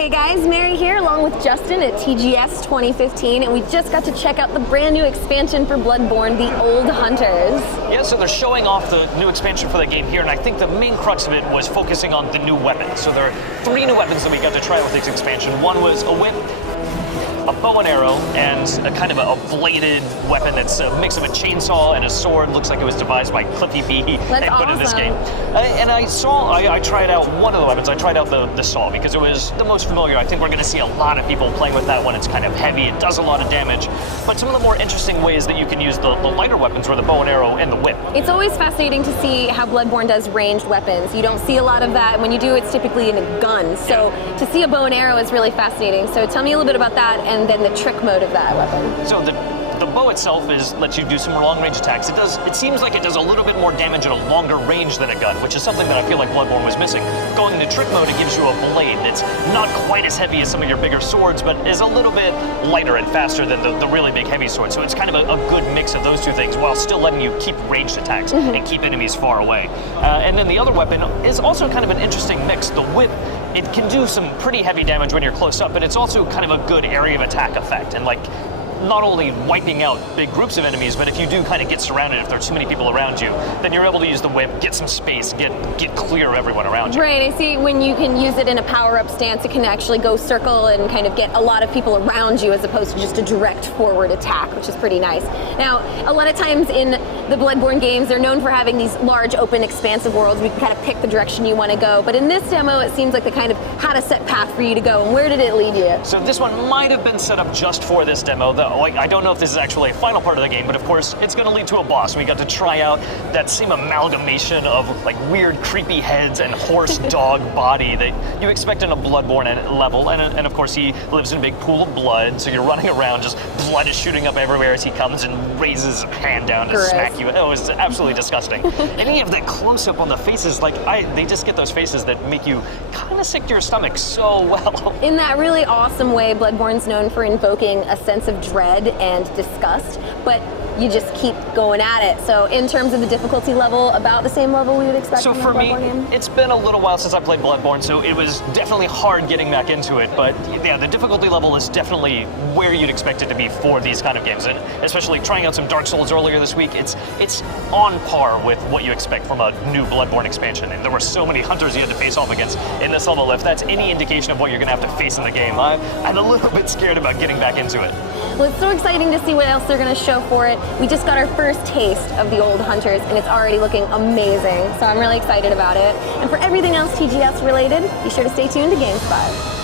Hey guys, Mary here along with Justin at TGS 2015, and we just got to check out the brand new expansion for Bloodborne, The Old Hunters. Yeah, so they're showing off the new expansion for the game here, and I think the main crux of it was focusing on the new weapons. So there are 3 new weapons that we got to try with this expansion. One was a whip, a bow and arrow, and a kind of a bladed weapon that's a mix of a chainsaw and a sword. Looks like it was devised by Cliffy B That's and put in this awesome. game. And I tried out one of the weapons. I tried out the saw because it was the most familiar. I think we're going to see a lot of people playing with that one. It's kind of heavy. It does a lot of damage. But some of the more interesting ways that you can use the lighter weapons were the bow and arrow and the whip. It's always fascinating to see how Bloodborne does ranged weapons. You don't see a lot of that. When you do, it's typically in a gun. So to see a bow and arrow is really fascinating. So tell me a little bit about that and then the trick mode of that weapon. So the bow itself lets you do some long-range attacks. It seems like it does a little bit more damage at a longer range than a gun, which is something that I feel like Bloodborne was missing. Going into trick mode, it gives you a blade that's not quite as heavy as some of your bigger swords, but is a little bit lighter and faster than the really big heavy sword. So it's kind of a good mix of those two things while still letting you keep ranged attacks and keep enemies far away. And then the other weapon is also kind of an interesting mix. The whip, it can do some pretty heavy damage when you're close up, but it's also kind of a good area of attack effect. And like, not only wiping out big groups of enemies, but if you do kind of get surrounded, if there are too many people around you, then you're able to use the whip, get some space, get clear of everyone around you. Right, I see when you can use it in a power-up stance, it can actually go circle and kind of get a lot of people around you as opposed to just a direct forward attack, which is pretty nice. Now, a lot of times in the Bloodborne games, they're known for having these large, open, expansive worlds. We can kind of pick the direction you want to go, but in this demo, it seems like they kind of had a set path for you to go, and where did it lead you? So this one might have been set up just for this demo, though. I don't know if this is actually a final part of the game, but of course, it's going to lead to a boss. We got to try out that same amalgamation of like weird, creepy heads and horse-dog body that you expect in a Bloodborne level, and of course, he lives in a big pool of blood, so you're running around, just blood is shooting up everywhere as he comes and raises his hand down to smack you. Oh, it's absolutely disgusting. And you have that close-up on the faces, like, they just get those faces that make you kind of sick to your stomach so well. In that really awesome way, Bloodborne's known for invoking a sense of dread and disgust, but you just keep going at it. So in terms of the difficulty level, about the same level we would expect so from for a me, Bloodborne game? it's been a little while since I played Bloodborne, so it was definitely hard getting back into it, but yeah, the difficulty level is definitely where you'd expect it to be for these kind of games, and especially trying out some Dark Souls earlier this week, it's on par with what you expect from a new Bloodborne expansion, and there were so many hunters you had to face off against in this level. If that's any indication of what you're going to have to face in the game, I'm a little bit scared about getting back into it. Well, it's so exciting to see what else they're going to show for it. We just got our first taste of the Old Hunters, and it's already looking amazing. So I'm really excited about it. And for everything else TGS related, be sure to stay tuned to GameSpot.